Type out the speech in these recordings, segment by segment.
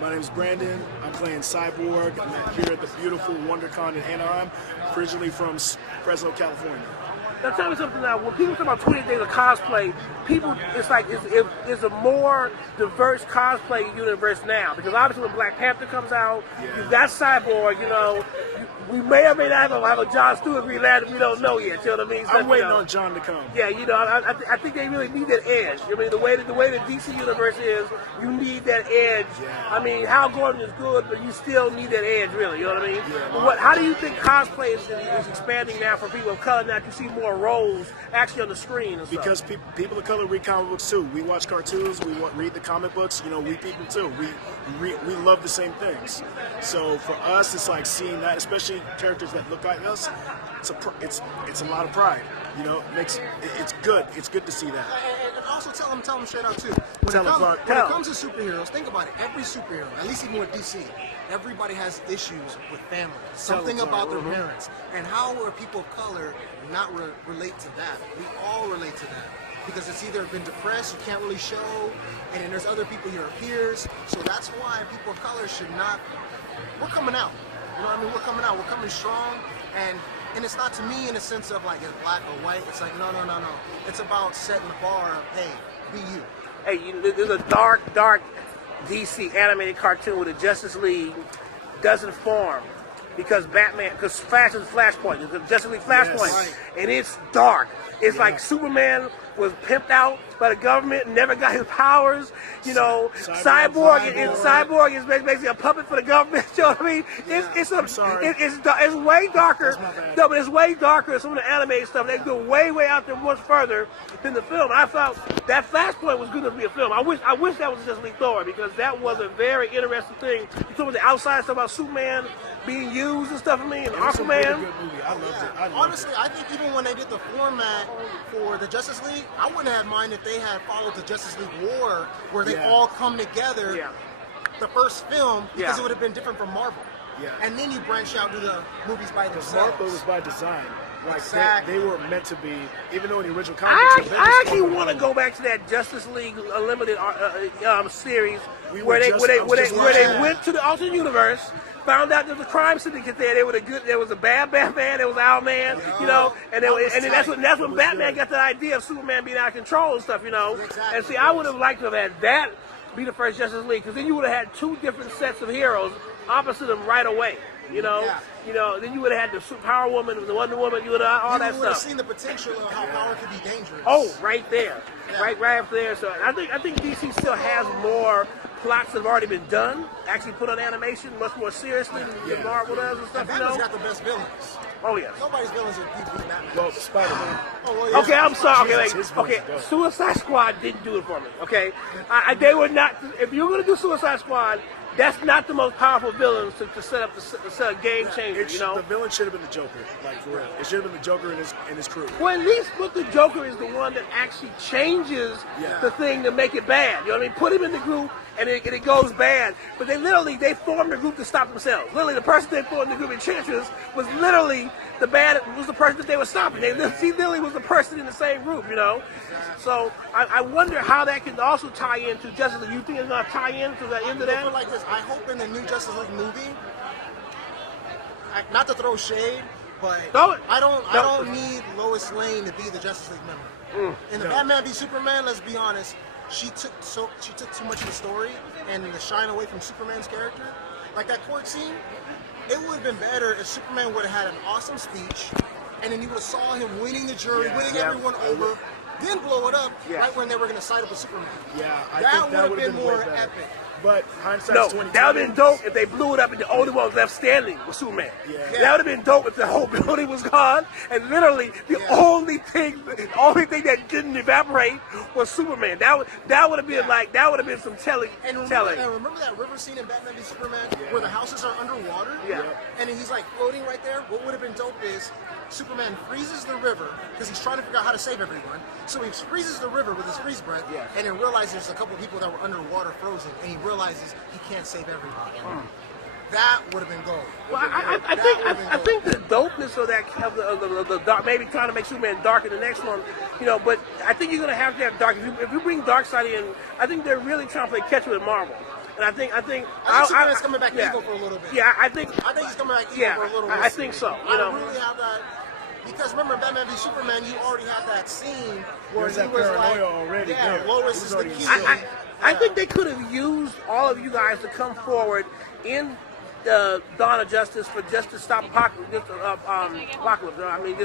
My name is Brandon. I'm playing Cyborg. I'm here at the beautiful WonderCon in Anaheim, originally from Fresno, California. Now tell me something now, when people talk about 20 days of cosplay, people, it's a more diverse cosplay universe now. Because obviously when Black Panther comes out, you've got Cyborg, you know, we may or may not have a John Stewart relapse we don't know yet, you know what I mean? So, I'm waiting on John to come. Yeah, you know, I think they really need that edge. I mean, the way the DC universe is, you need that edge. Yeah. I mean, Hal Gordon is good, but you still need that edge, really, you know what I mean? Yeah, How do you think cosplay is expanding now for people of color now that you see more roles actually on the screen and stuff? Because people of color read comic books too. We watch cartoons, we read the comic books, you know, we people too. We love the same things. So for us, it's like seeing that, especially characters that look like us, it's a lot of pride. You know, it's good. It's good to see that. And also tell them straight out too. Tell them, Clark. When it comes to superheroes, think about it. Every superhero, at least even with DC, everybody has issues with family. Something about their parents. And how are people of color not relate to that? We all relate to that. Because it's either been depressed, you can't really show, and then there's other people, your peers. So that's why people of color should not. We're coming out. You know what I mean? We're coming out. We're coming strong, and it's not to me in the sense of like it's black or white. It's like no. It's about setting the bar of, hey, be you. Hey, there's a dark DC animated cartoon where the Justice League doesn't form because Flash is Flashpoint. It's the Justice League Flashpoint, and it's dark. It's like Superman was pimped out by the government, never got his powers. You know, Cyborg is basically a puppet for the government. You know what I mean? Yeah, It's way darker. No, but it's way darker. Some of the animated stuff they go way out there much further than the film. I thought that Flashpoint was good enough to be a film. I wish that was just League Thor because that was a very interesting thing. You talk about the outside stuff about Superman being used and stuff. I mean, Aquaman. Really good movie. I loved it. Honestly, I think even when they did the format for the Justice League, I wouldn't have minded if they had followed the Justice League War, where they all come together. The first film, because it would have been different from Marvel. And then you branch out to the movies by themselves. Marvel was by design. Like Exactly. they were meant to be, even though in the original comics. I actually want to go back to that Justice League Unlimited series where they went to the alternate universe, found out there was a crime syndicate there. There was a bad Batman, there was Owlman, you know, and then that's when Batman got the idea of Superman being out of control and stuff, you know. And see, I would have liked to have had that be the first Justice League, because then you would have had two different sets of heroes opposite them right away. You know, then you would have had the Power Woman, the Wonder Woman, you would have all that stuff. You would have seen the potential of how power could be dangerous. Oh, right there, right up there. So I think DC still has more plots that have already been done, actually put on animation much more seriously than Marvel does and stuff. Batman's got the best villains. Oh yeah. Nobody's villains are Batman. Well, Spider-Man. Okay, I'm sorry. Okay, Suicide Squad didn't do it for me. Okay, they were not. If you're gonna do Suicide Squad, that's not the most powerful villains to set up a game changer. You know, the villain should have been the Joker, like for real. It should have been the Joker and his crew. Well, at least the Joker is the one that actually changes the thing to make it bad. You know what I mean? Put him in the group and it goes bad. But they formed a group to stop themselves. Literally, the person they formed the group in Enchantress was literally the person that they were stopping. She literally was the person in the same group, you know. So I wonder how that can also tie into Justice League. You think it's going to tie into the end of that? Like this, I hope in the new Justice League movie, not to throw shade, but I don't need Lois Lane to be the Justice League member. In the Batman v Superman, let's be honest, she took too much of the story and the shine away from Superman's character. Like that court scene, it would have been better if Superman would have had an awesome speech, and then you would have saw him winning the jury, winning everyone over, then blow it up right when they were going to side up with Superman. Yeah, that would have been more epic. But hindsight's 2020. That would have been dope if they blew it up and the only one left standing was Superman. That would have been dope if the whole building was gone and literally the only thing that didn't evaporate was Superman. That would have been that would have been some telling. And remember that river scene in Batman v Superman where the houses are underwater? And he's like floating right there? What would have been dope is Superman freezes the river because he's trying to figure out how to save everyone. So he freezes the river with his freeze breath, and then realizes there's a couple people that were underwater frozen, and he realizes he can't save everybody. That would have been gold. Well, I think the dopeness of the dark, maybe trying to make Superman dark in the next one, you know. But I think you're gonna have to have dark. If you bring Darkseid in, I think they're really trying to play catch with Marvel. And I think Superman's coming back evil for a little bit. Yeah, I think he's coming back evil for a little bit. I think so. You know, really have that. Because remember, Batman v Superman, you already have that scene where There's he was like, already there. Lois is the key. I think they could have used all of you guys to come forward in the Dawn of Justice just to stop Apocalypse. Apocalypse. I mean,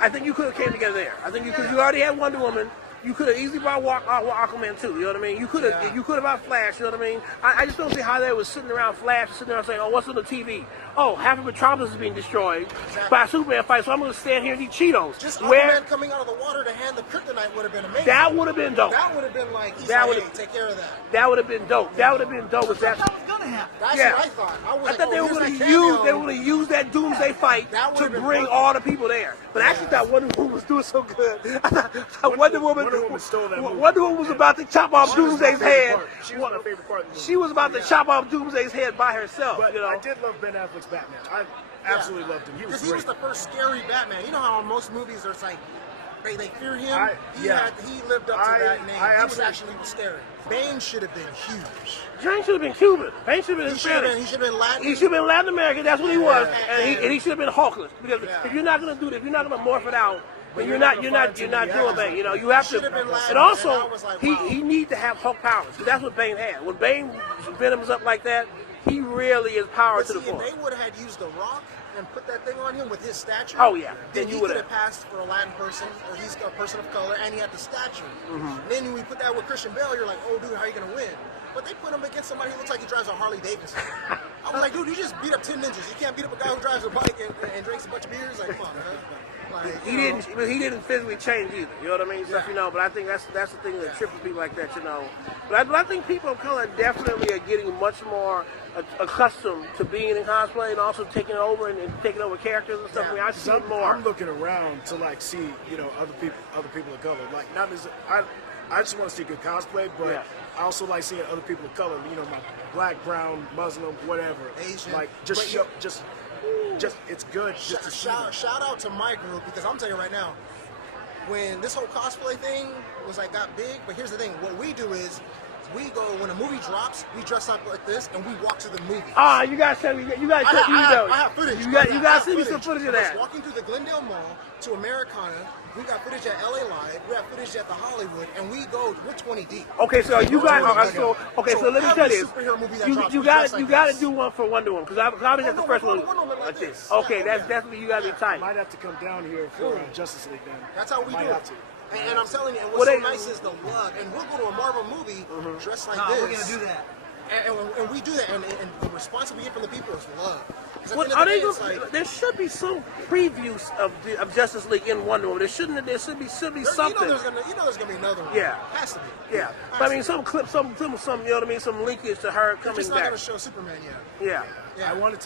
I think you could have came together there. I think you already had Wonder Woman. You could have easily brought Aquaman too. You know what I mean? You could have brought Flash. You know what I mean? I just don't see how they was sitting around Flash, sitting there saying, "Oh, what's on the TV? Oh, half of Metropolis is being destroyed by a Superman fight, so I'm going to stand here and eat Cheetos." Just Aquaman coming out of the water to hand the kryptonite would have been amazing. That would have been dope. That would have been like, take care of that. That would have been dope. That would have been dope. If that's what I thought. I thought they were going to use that Doomsday fight to bring all the people there. But I actually thought Wonder Woman was doing so good. I thought Wonder Woman stole that movie. Wonder Woman was about to chop off Doomsday's head. She was my favorite part of the movie. She was about to chop off Doomsday's head by herself. But you know? I did love Ben Affleck's Batman. I absolutely loved him. He was great. He was the first scary Batman. You know how in most movies there's like, they fear him? He lived up to that name. He was actually scary. Bane should have been huge. Bane should have been Cuban. Bane should have been Hispanic. He should have been Latin. He should have been Latin American. That's what he was. And he should have been Hawkless. Because if you're not going to do that, if you're not going to morph it out, but you're not doing Bane. You know, you have to. And also, he needs to have Hulk powers. Because that's what Bane had. When Bane venoms up like that, he really is power to the full. If they would have had used The Rock and put that thing on him with his stature, then he could have passed for a Latin person, or he's a person of color, and he had the stature. Then when we put that with Christian Bale, you're like, oh, dude, how are you going to win? But they put him against somebody who looks like he drives a Harley Davidson. I was like, dude, you just beat up 10 ninjas. You can't beat up a guy who drives a bike and drinks a bunch of beers. Like, come on, man. Like, he didn't physically change either. You know what I mean? Stuff, you know. But I think that's the thing that trips people like that, you know. But I think people of color definitely are getting much more accustomed to being in cosplay and also taking over and taking over characters and stuff. I mean, I see more. I'm looking around to like see, you know, other people of color. Like not as I just want to see good cosplay, but I also like seeing other people of color. You know, my black, brown, Muslim, whatever. Asian. Like just it's good. Shout out to my group, because I'm telling you right now, when this whole cosplay thing was like got big. But here's the thing: what we do is we go when a movie drops, we dress up like this and we walk to the movie. Ah, you guys tell me. You guys tell me. I have footage. You guys send me some footage of that. Walking through the Glendale Mall to Americana. We got footage at LA Live, we have footage at the Hollywood, and we're 20 deep. Okay, so you guys so let me tell you. You got to do one for Wonder Woman, because I was at the first one like this. Okay, that's what you got to be tight. Might have to come down here for Justice League then. That's how we do it. And I'm telling you, and what's so nice is the love. And we'll go to a Marvel movie dressed like this. We're gonna do that. And we do that, and the response we get from the people is love. What, are they like, there should be some previews of Justice League in Wonder Woman. There should be something. There's gonna be another one. Yeah, has to be. Yeah, but I mean, some clip, some you know what I mean, some linkage to her coming just back. Not gonna show Superman yet. Yeah. I want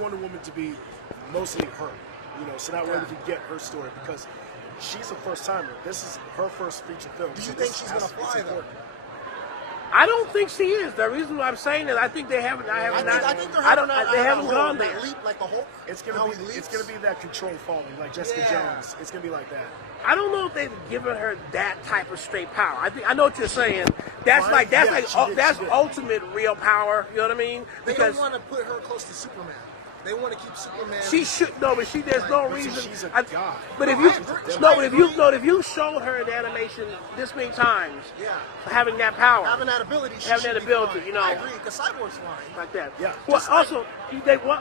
Wonder Woman to be mostly her, you know, so that way we can get her story, because she's a first timer. This is her first feature film. Do you think she's gonna fly though? I don't think she is. The reason why I'm saying that, I think they haven't. They haven't gone there. Leap like the Hulk. It's gonna be that control falling, like Jessica Jones. It's gonna be like that. I don't know if they've given her that type of straight power. I know what you're saying. That's ultimate real power. You know what I mean? Because they don't want to put her close to Superman. They want to keep Superman. She should there's no reason. She's a god. But if you showed her in animation this many times, having that power, having that ability, you know. I agree, because Cyborg's flying like that. Yeah. Well, also,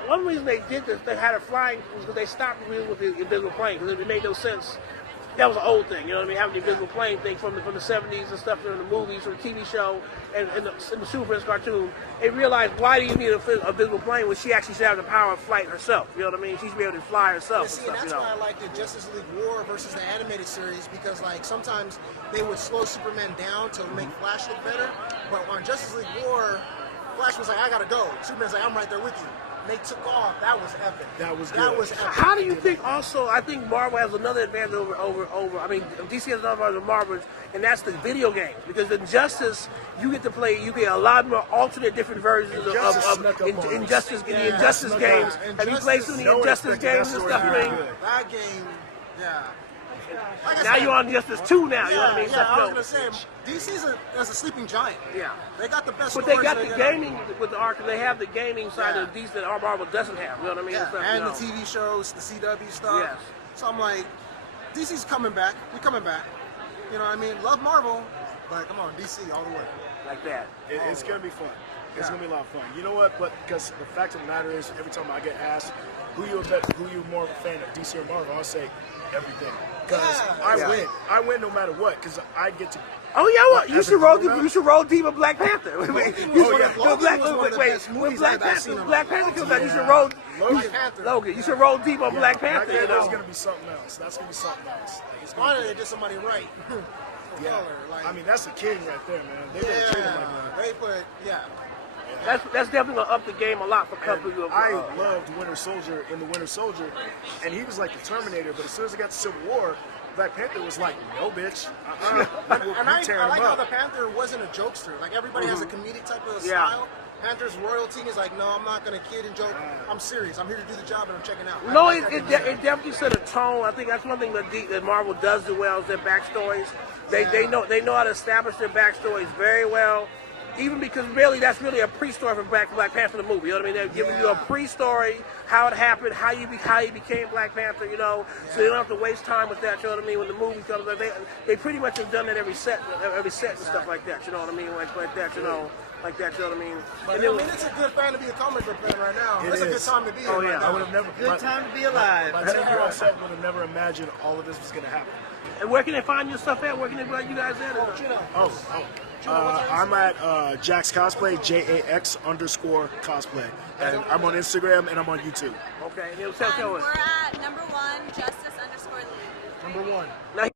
one reason they did this, they had her flying, was because they stopped dealing with the invisible plane, because it made no sense. That was an old thing, you know what I mean? Having the invisible plane thing from the 70s and stuff, in the movies, or the TV show, and the Super Friends cartoon. They realized, why do you need a invisible plane when she actually should have the power of flight herself? You know what I mean? She should be able to fly herself. And that's why I like the Justice League War versus the animated series, because like sometimes they would slow Superman down to make Flash look better, but on Justice League War, Flash was like, I gotta go. Superman's like, I'm right there with you. They took off. That was epic. That was epic. How do you think? Also, I think Marvel has another advantage over. I mean, DC has another advantage over Marvel, and that's the video games. Because in Justice, you get to play. You get a lot more alternate, different versions of Injustice games. Have you played some of the Injustice games and stuff? That game, Like I now said, you're on Justice 2 now. You know what I mean? Yeah, I So, was gonna say DC's as a sleeping giant. yeah. They got the best. But they stories got and the got- gaming with the arc, and they have the gaming side Yeah. of DC that Marvel doesn't have. You know what I mean? Yeah, Stuff, and you know. the TV shows, the CW stuff. Yes. So I'm like, DC's coming back. We're coming back. You know what I mean? Love Marvel, but come on, DC all the way. Like that. It's gonna be fun. It's Yeah. gonna be a lot of fun. You know what? But because the fact of the matter is, every time I get asked who you more of a fan of, DC or Marvel, I'll say everything. Because Yeah. I win no matter what. Because I get to. Oh yeah, well, you As a should roll. grown-up? You should roll deep with Black Panther. Logan was You one should- of- when Logan Black was one of the wait, best when movies Black I've ever seen Panther, in Black my Panther life. comes out, you should Yeah. roll. Black Panther. Logan, you should roll deep on Yeah, Black Panther. You Panther's know. gonna be something else. That's gonna be something else. Like, it's gonna Finally, be- they did somebody right. For color, like, I mean, that's a king right there, man. They better treat him like yeah, that. they put, yeah. That's definitely gonna up the game a lot for companies. I loved Winter Soldier in the Winter Soldier, and he was like the Terminator. But as soon as he got to Civil War, Black Panther was like, "No, bitch, And I tearing like him how up." the Panther wasn't a jokester. Like everybody has a comedic type of Yeah. style. Panther's royalty is like, no, I'm not gonna kid and joke. I'm serious. I'm here to do the job, and I'm checking out. I No, like it that definitely set a tone. I think that's one thing that Marvel does do well is their backstories. They know how to establish their backstories very well. Even because really that's really a pre-story for Black Panther the movie. You know what I mean? They're giving you a pre-story, how it happened, how you became Black Panther. You know, so you don't have to waste time with that. You know what I mean? When the movie comes, they pretty much have done that every set and stuff like that. You know what I mean? Like that. You know. Like that, you know what I mean? But And I then- mean, it's a good fan to be a comic book fan right now. It It's a good is. time to be. Oh, in yeah. right I now. would have never. Good time to be alive. My 10-year-old self would have never imagined all of this was gonna happen. And where can they find your stuff at? Where can they find you guys at? You know, I'm at Jax Cosplay, JAX_cosplay, and I'm on Instagram and I'm on YouTube. Okay, and tell us. We're at #1 Justice_League. number one. Now,